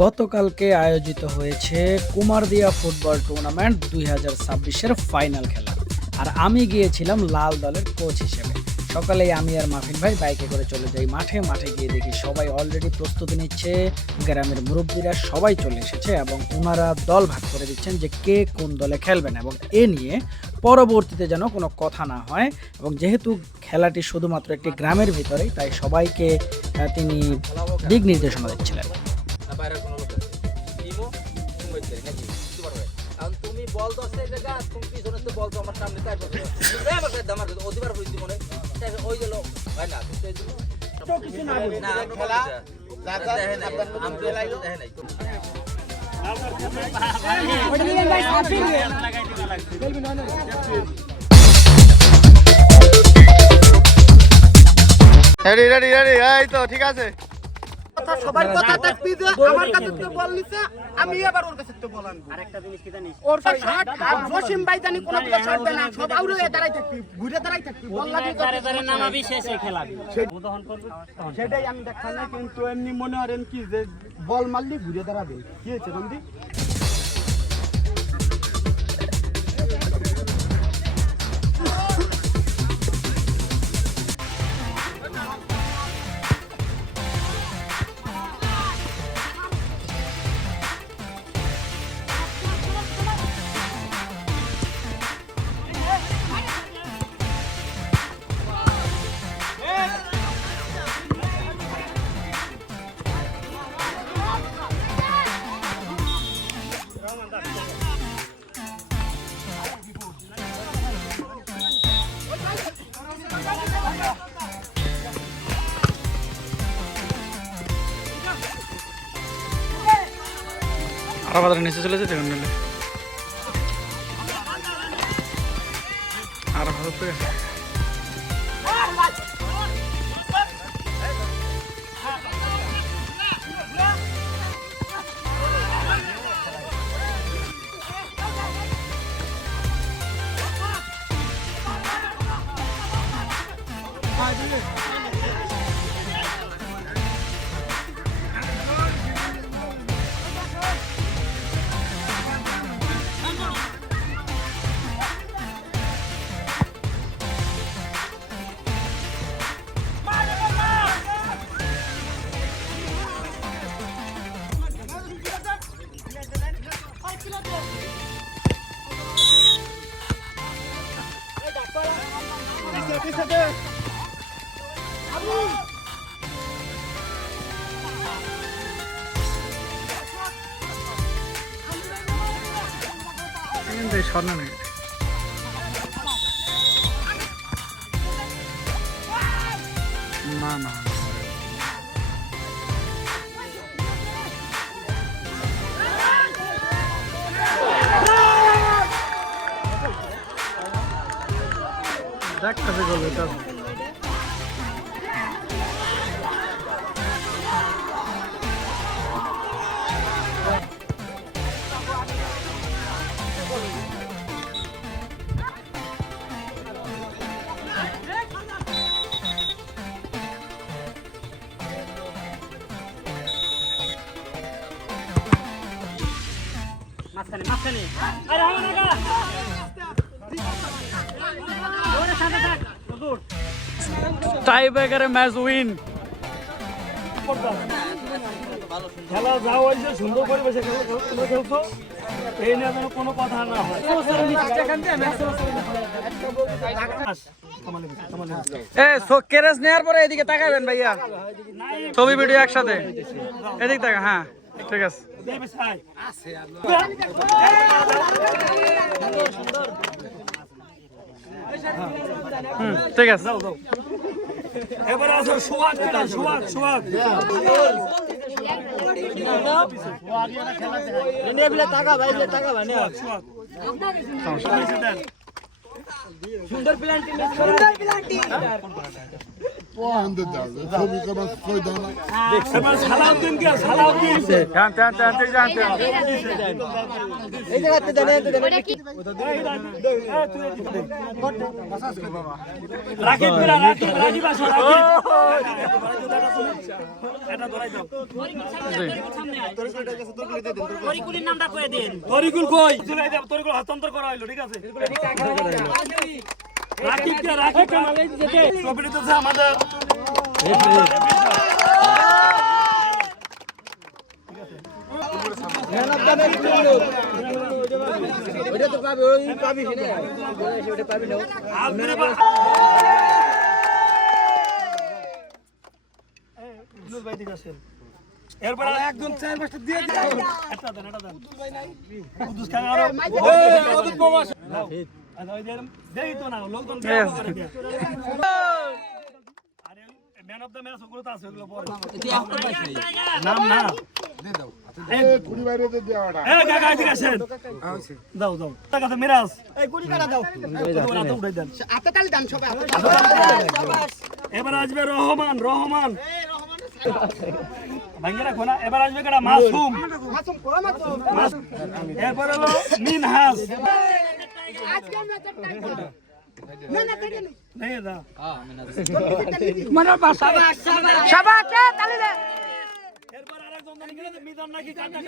গতকালকে আয়োজিত হয়েছে কুমারদিয়া ফুটবল টুর্নামেন্ট 2026-এর ফাইনাল খেলা। আর আমি গিয়েছিলাম লাল দলের কোচ হিসেবে। সকালেই আমি আর মাফিন ভাই বাইকে করে চলে যাই মাঠে গিয়ে দেখি সবাই অলরেডি প্রস্তুতি নিচ্ছে, গ্রামের মুরব্বীরা সবাই চলে এসেছে এবং ওনারা দল ভাগ করে দিচ্ছেন যে কে কোন দলে খেলবেন, এবং এ নিয়ে পরবর্তীতে যেন কোনো কথা না হয়। এবং যেহেতু খেলাটি শুধুমাত্র একটি গ্রামের ভিতরেই, তাই সবাইকে তিনি দিক নির্দেশনা দিচ্ছিলেন। তুমি বল 10 জায়গা তুমি পিছনে তো বল তো আমার সামনে তাই বলছো আমাকে দামার অধিবার হইছি মনে তাই ওই গেল ভাই না তো কিছু না খেলা দাদা আমি লাইলো দেখে নাই ওটা নিয়ে ভাই সাফি খেলবি না না রেডি এই তো ঠিক আছে। সবার কথা থাকবি যে আমার কাছে তো বল নিছে, আমি এবার ওর কাছে তো বল আনবো। আরেকটা জিনিস কি জানিস, ওর শট আর জসিম ভাই জানি কোন দিকে শট দেয় না, সব আউরে দাঁড়াই থাকবি, ঘুরে দাঁড়াই থাকবি, বল লাগি দাঁড়ে নামাবি, শেষে খেলাবি, উদাহরণ করবি। সেটাই আমি দেখাই না, কিন্তু এমনি মনে করেন কি যে বল মারলি ঘুরে দাঁড়াবে। কি হয়েছে নন্দী? আর আমাদের নিচে চলে যেতে নিলে আর ভালো করে সরনা নাকি না না দেখ কাছে গেল এটা মাঝখানে আরে হাওয়া লাগা ওরে সাথে থাক দূর টাই ব্রেকারে ম্যাচ উইন। খেলা যাও হইছে, সুন্দর পরিবেশে খেলছো, এই নিয়ে যেন কোনো কথা না হয়। কেরেস নেওয়ার পরে এদিকে তাকাবেন ভাইয়া, ছবি ভিডিও একসাথে এদিক তাকা। হ্যাঁ ঠিক আছে, ঠিক আছে। এবার আসো সুয়াদ, সুয়াদ ইন্ডিয়া বিলে টাকা ভাই, বিলে টাকা ভাই না সুন্দর প্ল্যান্টি, সুন্দর প্ল্যান্টি ছবি করা কই দাও না এবার সালাউদ্দিন কে সালাউদ্দিন জানতে এই জায়গাতে জানেন রাকিব রাকিব আসো রাকিব এটা ধরাই দাও সামনে তরিকুলের নামটা কয়ে দেন। তরিকুল কই? তরিকুল হস্তান্তর করা হইলো, ঠিক আছে? রাকিব কে ট্রফি দিতেছে আমাদের এরপর একজন 4-5টা দিয়ে দিও। এটা দেন কুদ্দুস খান আরো ওদের প্রবাস দেই তো না লোকজন আরে ম্যান অফ দ্য ম্যাচ ওগুলো তো আছে, ওগুলো পরে নাম না দে দাও। এই গুড়ি বাইরে দে দেওয়াটা। এই কাকা এদিকে আসেন। দাও টাকা তো মিরাজ। এই গুড়ি কাটা দাও। তো উঠাই দেন। হাতে তালি দান সবাই। এবার আসবে রহমান। ভাঙ্গে রাখো না। এবার আসবে কেডা? মাসুম। মাসুম কো মাসুম। এরপর হলো মিনহাজ। আজকে ম্যাচের টাকা না কেটে নি নেই দা। মানে শাবাশ তালি দে। এরপর আরেকজন জানি কি মিজান নাকি কান্না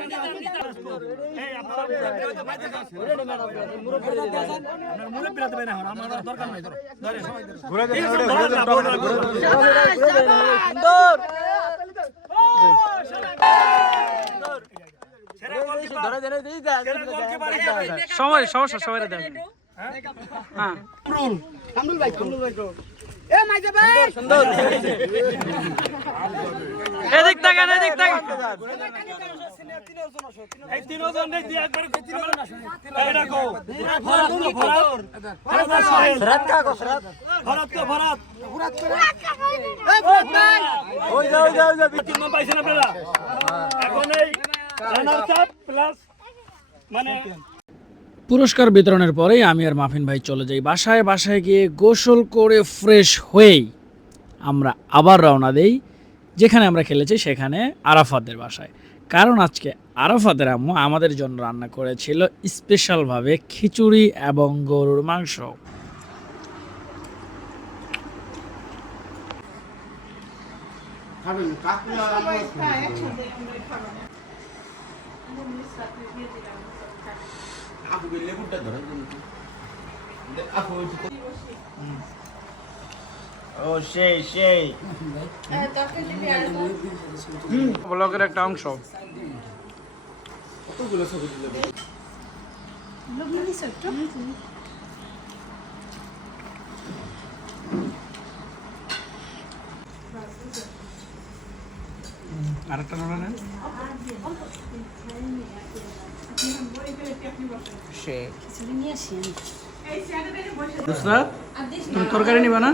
এই আপনারা মুরব্বি রাতে বাইনা হন, আমার দরকার নাই। ধরে ঘুরে দে সুন্দর সমস্যা সবাই দেন। হ্যাঁ কামরুল ভাই এ মাইজে ভাই সুন্দর। এদিক তাকান। এই তিনজন নেই দিয়ে একবার এই রাখো। ভরত এ ভরত ভাই ওই যাও তিন জন পাইছেন আপনারা। এখন এই রানার কাপ প্লাস মানে পুরস্কার বিতরণের পরেই আমি আর মাফিন ভাই চলে যাই বাসায় গিয়ে গোসল করে ফ্রেশ হয়েই আমরা আবার রওনা দেই যেখানে আমরা খেলেছি, সেখানে আরাফাতের বাসায়। কারণ আজকে আরাফাতের আম্মু আমাদের জন্য রান্না করেছিল স্পেশালভাবে খিচুড়ি এবং গরুর মাংস। ব্লগের একটা অংশ। আরেকটা নোড়া নেন। নুসরাত, তুমি তরকারি নিবা না?